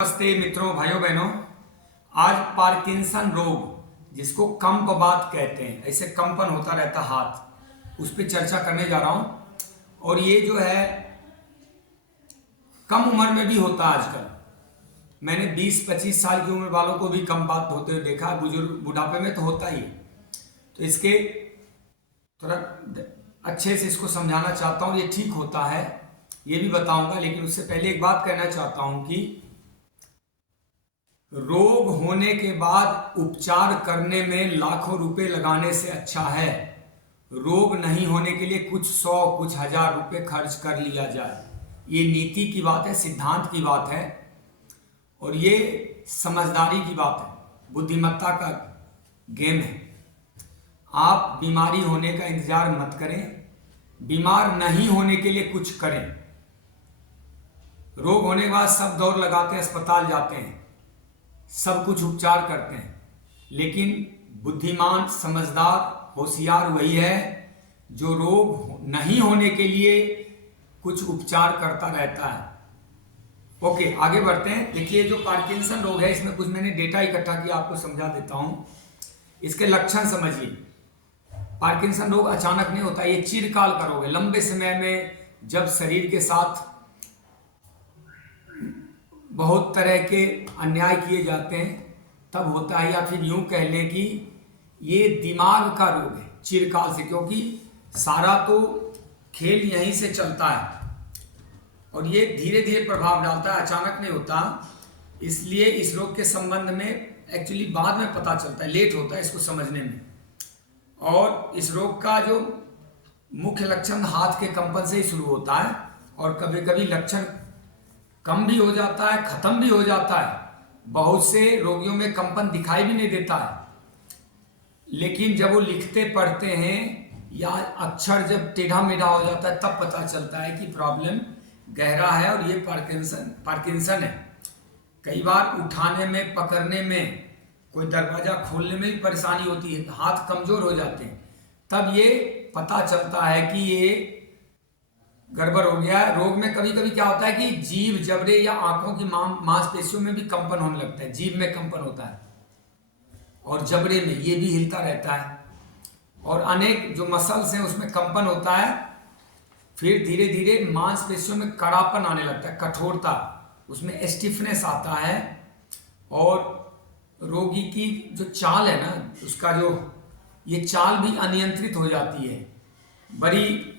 नमस्ते मित्रों, भाइयों बहनों। आज पार्किंसन रोग, जिसको कंपवात कहते हैं, ऐसे कंपन होता रहता हाथ, उस पर चर्चा करने जा रहा हूं। और ये जो है कम उम्र में भी होता है आजकल। मैंने 20-25 साल की उम्र वालों को भी कंपवात होते हुए देखा, बुजुर्ग बुढ़ापे में तो होता ही है। तो इसके थोड़ा अच्छे से इसको समझाना चाहता हूँ। ये ठीक होता है ये भी बताऊंगा, लेकिन उससे पहले एक बात कहना चाहता हूं कि रोग होने के बाद उपचार करने में लाखों रुपए लगाने से अच्छा है रोग नहीं होने के लिए कुछ 100 कुछ 1000 रुपए खर्च कर लिया जाए। ये नीति की बात है, सिद्धांत की बात है, और ये समझदारी की बात है, बुद्धिमत्ता का गेम है। आप बीमारी होने का इंतजार मत करें, बीमार नहीं होने के लिए कुछ करें। रोग होने के बाद सब दौड़ लगाते हैं, अस्पताल जाते हैं, सब कुछ उपचार करते हैं, लेकिन बुद्धिमान, समझदार, होशियार वही है जो रोग नहीं होने के लिए कुछ उपचार करता रहता है। ओके, आगे बढ़ते हैं। देखिए, जो पार्किंसन रोग है, इसमें कुछ मैंने डेटा इकट्ठा किया, आपको समझा देता हूं। इसके लक्षण समझिए। पार्किंसन रोग अचानक नहीं होता, ये चिरकाल का रोग है। लंबे समय में जब शरीर के साथ बहुत तरह के अन्याय किए जाते हैं तब होता है, या फिर यूं कह लें कि ये दिमाग का रोग है चिरकाल से, क्योंकि सारा तो खेल यहीं से चलता है और ये धीरे धीरे प्रभाव डालता है, अचानक नहीं होता। इसलिए इस रोग के संबंध में एक्चुअली बाद में पता चलता है, लेट होता है इसको समझने में। और इस रोग का जो मुख्य लक्षण हाथ के कंपन से ही शुरू होता है, और कभी कभी लक्षण कम भी हो जाता है, खत्म भी हो जाता है। बहुत से रोगियों में कंपन दिखाई भी नहीं देता है, लेकिन जब वो लिखते पढ़ते हैं या अक्षर जब टेढ़ा मेढ़ा हो जाता है तब पता चलता है कि प्रॉब्लम गहरा है और ये पार्किंसन है। कई बार उठाने में, पकड़ने में, कोई दरवाजा खोलने में भी परेशानी होती है, हाथ कमजोर हो जाते हैं, तब ये पता चलता है कि ये गड़बड़ हो गया है। रोग में कभी कभी क्या होता है कि जीभ, जबड़े या आंखों की मांसपेशियों में भी कंपन होने लगता है। जीभ में कंपन होता है और जबड़े में ये भी हिलता रहता है, और अनेक जो मसल्स हैं उसमें कंपन होता है। फिर धीरे धीरे मांसपेशियों में कड़ापन आने लगता है, कठोरता, उसमें स्टिफनेस आता है, और रोगी की जो चाल है ना, उसका जो ये चाल भी अनियंत्रित हो जाती है। बड़ी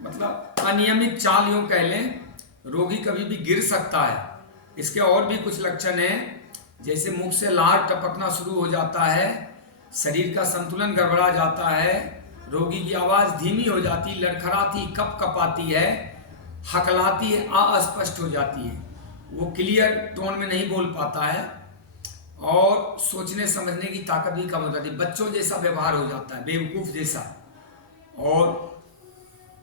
मतलब अनियमित चाल यूं कह लें। रोगी कभी भी गिर सकता है। इसके और भी कुछ लक्षण हैं, जैसे मुख से लार टपकना शुरू हो जाता है, शरीर का संतुलन गड़बड़ा जाता है, रोगी की आवाज धीमी हो जाती, लड़खड़ाती, कपकपाती है, हकलाती है, अस्पष्ट हो जाती है, वो क्लियर टोन में नहीं बोल पाता है, और सोचने समझने की ताकत भी कम हो जाती है। बच्चों जैसा व्यवहार हो जाता है, बेवकूफ जैसा, और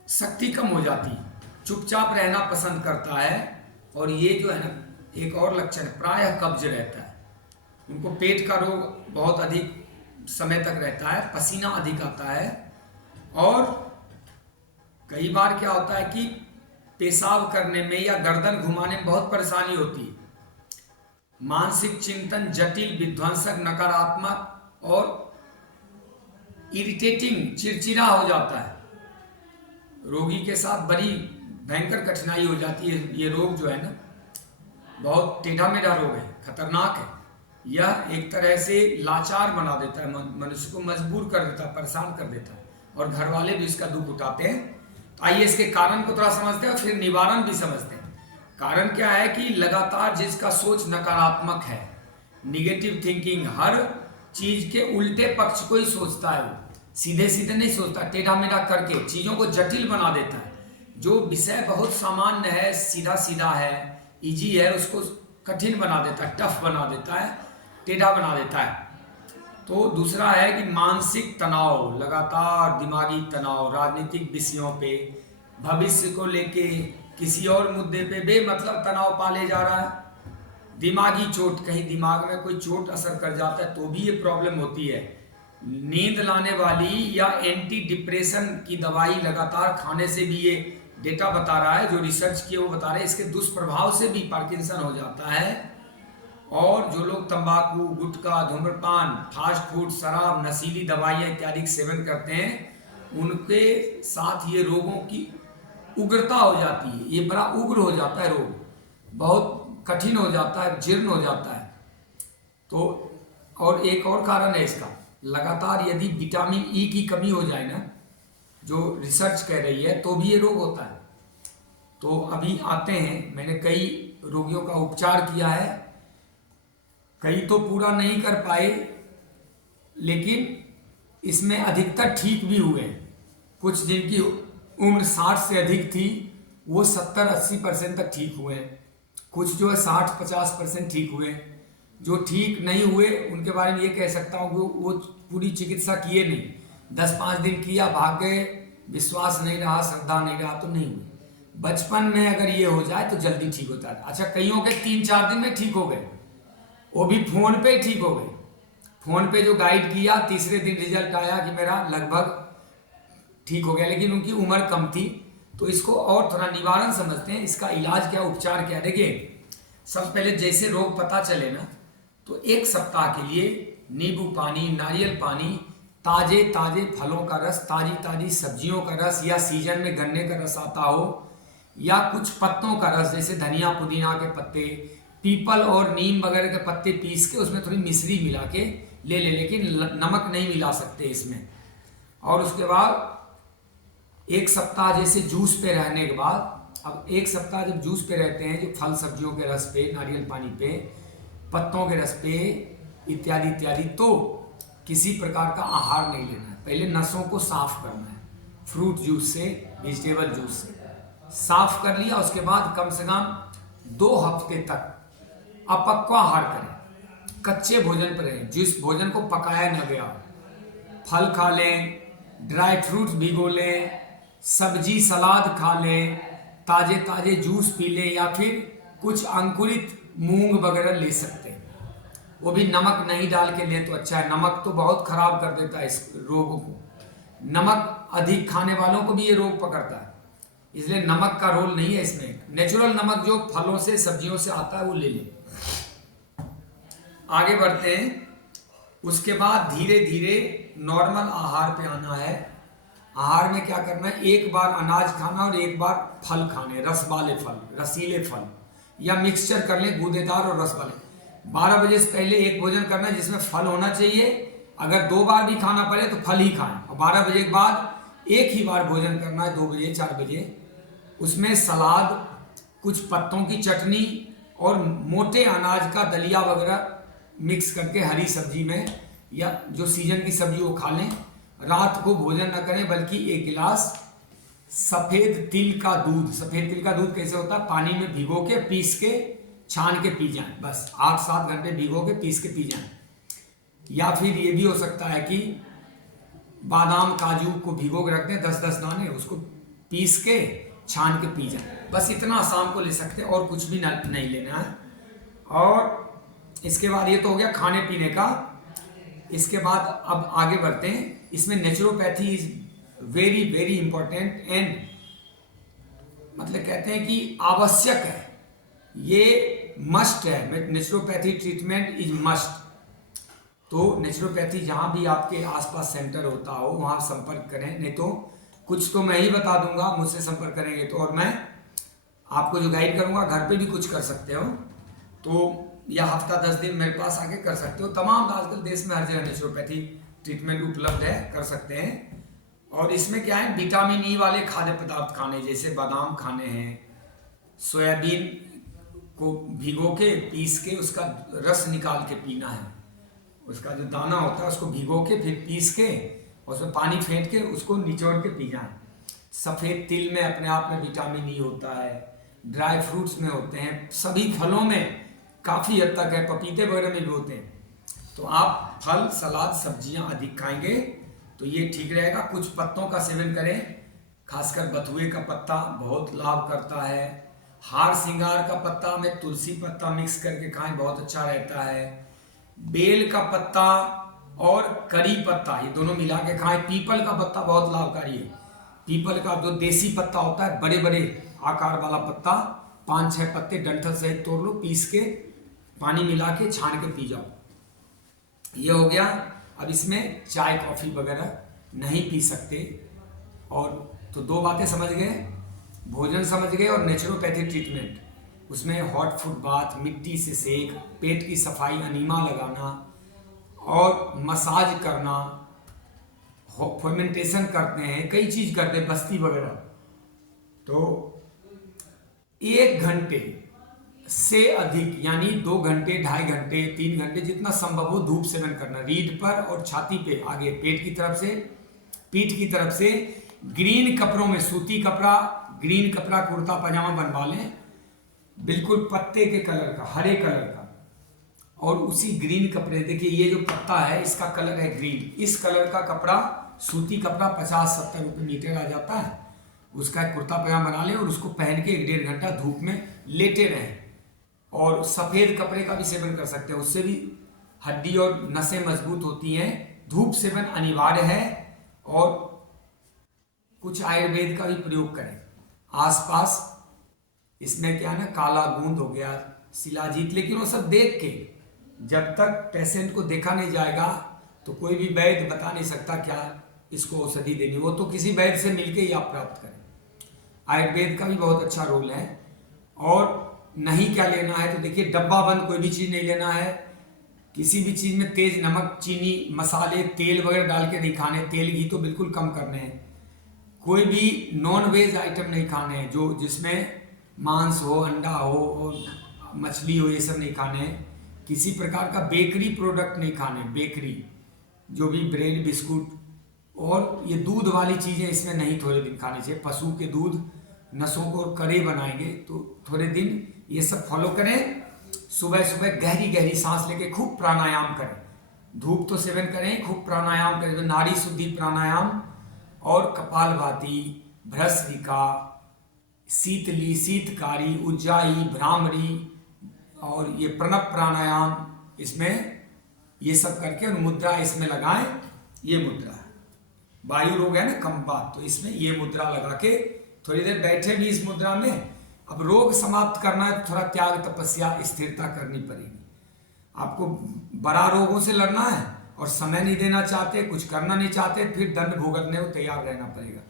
शक्ति कम हो जाती है, चुपचाप रहना पसंद करता है। और ये जो है ना, एक और लक्षण, प्रायः कब्ज रहता है। उनको पेट का रोग बहुत अधिक समय तक रहता है, पसीना अधिक आता है, और कई बार क्या होता है कि पेशाब करने में या गर्दन घुमाने में बहुत परेशानी होती है। मानसिक चिंतन जटिल, विध्वंसक, नकारात्मक और इरिटेटिंग, चिड़चिड़ा हो जाता है। रोगी के साथ बड़ी भयंकर कठिनाई हो जाती है। ये रोग जो है ना, बहुत टेढ़ा मेढ़ा रोग है, खतरनाक है। यह एक तरह से लाचार बना देता है, मनुष्य को मजबूर कर देता है, परेशान कर देता है, और घर वाले भी इसका दुख उठाते हैं। तो आइए इसके कारण को थोड़ा समझते हैं और फिर निवारण भी समझते हैं। कारण क्या है कि लगातार जिसका सोच नकारात्मक है, निगेटिव थिंकिंग, हर चीज के उल्टे पक्ष को ही सोचता है, वो सीधे सीधे नहीं सोचता, टेढ़ा मेढ़ा करके चीजों को जटिल बना देता है। जो विषय बहुत सामान्य है, सीधा सीधा है, इजी है, उसको कठिन बना देता है, टफ बना देता है, टेढ़ा बना देता है। तो दूसरा है कि मानसिक तनाव, लगातार दिमागी तनाव, राजनीतिक विषयों पे, भविष्य को लेके, किसी और मुद्दे पे बेमतलब तनाव पाले जा रहा है। दिमागी चोट, कहीं दिमाग में कोई चोट असर कर जाता है तो भी ये प्रॉब्लम होती है। नींद लाने वाली या एंटी डिप्रेशन की दवाई लगातार खाने से भी ये डेटा बता रहा है, जो रिसर्च किए वो बता रहे हैं, इसके दुष्प्रभाव से भी पार्किंसन हो जाता है। और जो लोग तंबाकू, गुटखा, धूम्रपान, फास्ट फूड, शराब, नशीली दवाइयाँ इत्यादि का सेवन करते हैं, उनके साथ ये रोगों की उग्रता हो जाती है। ये बड़ा उग्र हो जाता है, रोग बहुत कठिन हो जाता है, जीर्ण हो जाता है। तो और एक और कारण है इसका, लगातार यदि विटामिन ई की कमी हो जाए ना, जो रिसर्च कह रही है, तो भी ये रोग होता है। तो अभी आते हैं, मैंने कई रोगियों का उपचार किया है, कई तो पूरा नहीं कर पाए, लेकिन इसमें अधिकतर ठीक भी हुए। कुछ जिनकी उम्र 60 से अधिक थी वो 70-80% तक ठीक हुए। कुछ जो है 60-50% ठीक हुए। जो ठीक नहीं हुए उनके बारे में ये कह सकता हूँ कि वो पूरी चिकित्सा किए नहीं, 10-5 दिन किया, भाग गए, विश्वास नहीं रहा, श्रद्धा नहीं रहा, तो नहीं हुई। बचपन में अगर ये हो जाए तो जल्दी ठीक होता है। अच्छा, कईयों के 3-4 दिन में ठीक हो गए, वो भी फोन पे ठीक हो गए। फोन पे जो गाइड किया, तीसरे दिन रिजल्ट आया कि मेरा लगभग ठीक हो गया, लेकिन उनकी उम्र कम थी। तो इसको और थोड़ा निवारण समझते हैं, इसका इलाज क्या, उपचार क्या। देखिए, सबसे पहले जैसे रोग पता चले ना, तो 1 सप्ताह के लिए नींबू पानी, नारियल पानी, ताजे ताजे फलों का रस, ताजी ताजी सब्जियों का रस, या सीजन में गन्ने का रस आता हो, या कुछ पत्तों का रस जैसे धनिया पुदीना के पत्ते, पीपल और नीम वगैरह के पत्ते पीस के उसमें थोड़ी मिश्री मिला के ले ले, लेकिन नमक नहीं मिला सकते इसमें। और उसके बाद 1 सप्ताह जैसे जूस पे रहने के बाद, अब 1 सप्ताह जब जूस पे रहते हैं, जो फल सब्जियों के रस पे, नारियल पानी पे, पत्तों के रस पे, इत्यादि इत्यादि, तो किसी प्रकार का आहार नहीं लेना है। पहले नसों को साफ करना है, फ्रूट जूस से, वेजिटेबल जूस से साफ कर लिया। उसके बाद कम से कम 2 हफ्ते तक अपक्वाहार करें, कच्चे भोजन पर रहें, जिस भोजन को पकाया न गया। फल खा लें, ड्राई फ्रूट्स भिगो लें, सब्जी सलाद खा लें, ताजे ताजे जूस पी लें, या फिर कुछ अंकुरित मूंग वगैरह ले सकते हैं। वो भी नमक नहीं डाल के लें तो अच्छा है, नमक तो बहुत खराब कर देता है इस रोगों को। नमक अधिक खाने वालों को भी ये रोग पकड़ता है, इसलिए नमक का रोल नहीं है इसमें। नेचुरल नमक जो फलों से सब्जियों से आता है वो ले लें। आगे बढ़ते हैं। उसके बाद धीरे धीरे नॉर्मल आहार पे आना है। आहार में क्या करना है, 1 बार अनाज खाना और 1 बार फल खाने, रस वाले फल, रसीले फल, या मिक्सचर कर लें गूदेदार और रस वाले। 12 बजे से पहले एक भोजन करना है जिसमें फल होना चाहिए। अगर 2 बार भी खाना पड़े तो फल ही खाएं। और 12 बजे के बाद एक ही बार भोजन करना है, 2 बजे 4 बजे। उसमें सलाद, कुछ पत्तों की चटनी और मोटे अनाज का दलिया वगैरह मिक्स करके हरी सब्जी में, या जो सीजन की सब्जी वो खा लें। रात को भोजन न करें, बल्कि 1 गिलास सफ़ेद तिल का दूध, सफ़ेद तिल का दूध कैसे होता है, पानी में भिगो के, पीस के, छान के पी जाएं। बस 8-7 घंटे भिगो के पीस के पी जाएं। या फिर ये भी हो सकता है कि बादाम काजू को भिगो के रख दें, 10-10 दाने, उसको पीस के छान के पी जाएं। बस इतना शाम को ले सकते हैं, और कुछ भी नहीं लेना है। और इसके बाद ये तो हो गया खाने पीने का। इसके बाद अब आगे बढ़ते हैं। इसमें naturopathy is very very important, and मतलब कहते हैं कि आवश्यक है, ये मस्ट है। Naturopathy treatment is must. तो नेचुरोपैथी जहाँ भी आपके आसपास सेंटर होता हो वहाँ संपर्क करें, नहीं तो कुछ तो मैं ही बता दूंगा, मुझसे संपर्क करेंगे तो, और मैं आपको जो गाइड करूंगा, घर पे भी कुछ कर सकते हो। तो या हफ्ता 10 दिन मेरे पास आके कर सकते हो। तमाम आजकल देश में हर जगह नेचुरोपैथी ट्रीटमेंट उपलब्ध है, कर सकते हैं। और इसमें क्या है, विटामिन ई वाले खाद्य पदार्थ खाने, जैसे बादाम खाने हैं, सोयाबीन को भिगो के पीस के उसका रस निकाल के पीना है। उसका जो दाना होता है उसको भिगो के फिर पीस के उसमें पानी फेंट के उसको निचोड़ के पी जाए। सफ़ेद तिल में अपने आप में विटामिन ई होता है, ड्राई फ्रूट्स में होते हैं, सभी फलों में काफ़ी हद तक है, पपीते वगैरह में भी होते हैं। तो आप फल, सलाद, सब्जियां अधिक खाएंगे तो ये ठीक रहेगा। कुछ पत्तों का सेवन करें, खासकर बथुए का पत्ता बहुत लाभ करता है। हार श्रृंगार का पत्ता में तुलसी पत्ता मिक्स करके खाएं, बहुत अच्छा रहता है। बेल का पत्ता और करी पत्ता, ये दोनों मिला के खाएं। पीपल का पत्ता बहुत लाभकारी है। पीपल का जो देसी पत्ता होता है, बड़े बड़े आकार वाला पत्ता, 5-6 पत्ते डंठल सहित तोड़ लो, पीस के पानी मिला के छान के पी जाओ। ये हो गया। अब इसमें चाय कॉफ़ी वगैरह नहीं पी सकते। और तो 2 बातें समझ गए, भोजन समझ गए और नेचुरोपैथी ट्रीटमेंट। उसमें हॉट फुट बाथ, मिट्टी से सेक, पेट की सफाई, अनीमा लगाना और मसाज करना, फर्मेंटेशन करते हैं, कई चीज़ करते हैं, बस्ती वगैरह। तो 1 घंटे से अधिक यानी 2 घंटे, 2.5 घंटे, 3 घंटे जितना संभव हो धूप सेवन करना। रीढ़ पर और छाती पे, आगे पेट की तरफ से, पीठ की तरफ से ग्रीन कपड़ों में, सूती कपड़ा, ग्रीन कपड़ा, कुर्ता पजामा बनवा लें, बिल्कुल पत्ते के कलर का, हरे कलर का। और उसी ग्रीन कपड़े, देखिए ये जो पत्ता है इसका कलर है ग्रीन, इस कलर का कपड़ा, सूती कपड़ा 50-70 रुपये मीटर आ जाता है, उसका एक कुर्ता पजामा बना लें और उसको पहन के 1-1.5 घंटा धूप में लेटे रहें। और सफ़ेद कपड़े का भी सेवन कर सकते हैं, उससे भी हड्डी और नसें मजबूत होती हैं। धूप सेवन अनिवार्य है। और कुछ आयुर्वेद का भी प्रयोग करें आसपास। इसमें क्या है ना, काला गूंद हो गया, शिलाजीत, लेकिन वो सब देख के, जब तक पेशेंट को देखा नहीं जाएगा तो कोई भी वैद्य बता नहीं सकता क्या इसको औषधि देनी, वो तो किसी वैद्य से मिलके ही आप प्राप्त करें। आयुर्वेद का भी बहुत अच्छा रोल है। और नहीं क्या लेना है तो देखिए, डब्बा बंद कोई भी चीज़ नहीं लेना है। किसी भी चीज़ में तेज नमक, चीनी, मसाले, तेल वगैरह डाल के नहीं खाने, तेल घी तो बिल्कुल कम करने हैं। कोई भी नॉन वेज आइटम नहीं खाने हैं, जो जिसमें मांस हो, अंडा हो और मछली हो, ये सब नहीं खाने हैं। किसी प्रकार का बेकरी प्रोडक्ट नहीं खाने, बेकरी जो भी ब्रेड, बिस्कुट और ये दूध वाली चीज़ें इसमें नहीं थोड़े दिन खानी चाहिए। पशु के दूध नसों को कड़े बनाएंगे, तो थोड़े दिन ये सब फॉलो करें। सुबह सुबह गहरी गहरी सांस लेके खूब प्राणायाम करें। धूप तो सेवन करें, खूब प्राणायाम करें, तो नाड़ी शुद्धि प्राणायाम और कपालभाति, भ्रसरिका, शीतली, शीतकारी, उज्जाई, भ्रामरी और ये प्रणव प्राणायाम, इसमें ये सब करके और मुद्रा इसमें लगाएं। ये मुद्रा है, वायु रोग है ना, कंपात, तो इसमें ये मुद्रा लगा के थोड़ी देर बैठे भी इस मुद्रा में। अब रोग समाप्त करना है तो थोड़ा त्याग, तपस्या, स्थिरता करनी पड़ेगी। आपको बड़ा रोगों से लड़ना है और समय नहीं देना चाहते, कुछ करना नहीं चाहते, फिर दंड भुगतने को तैयार रहना पड़ेगा।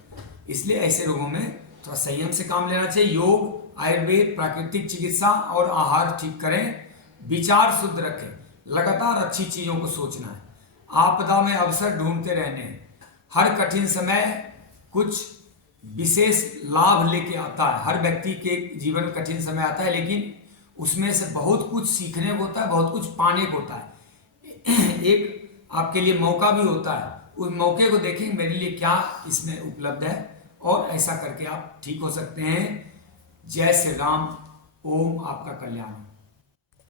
इसलिए ऐसे रोगों में थोड़ा संयम से काम लेना चाहिए। योग, आयुर्वेद, प्राकृतिक चिकित्सा और आहार ठीक करें, विचार शुद्ध रखें, लगातार अच्छी चीज़ों को सोचना है, आपदा में अवसर ढूंढते रहने हैं। हर कठिन समय कुछ विशेष लाभ लेके आता है। हर व्यक्ति के जीवन में कठिन समय आता है, लेकिन उसमें से बहुत कुछ सीखने को होता है, बहुत कुछ पाने को होता है। एक आपके लिए मौका भी होता है, उस मौके को देखें मेरे लिए क्या इसमें उपलब्ध है, और ऐसा करके आप ठीक हो सकते हैं। जय श्री राम। ओम आपका कल्याण।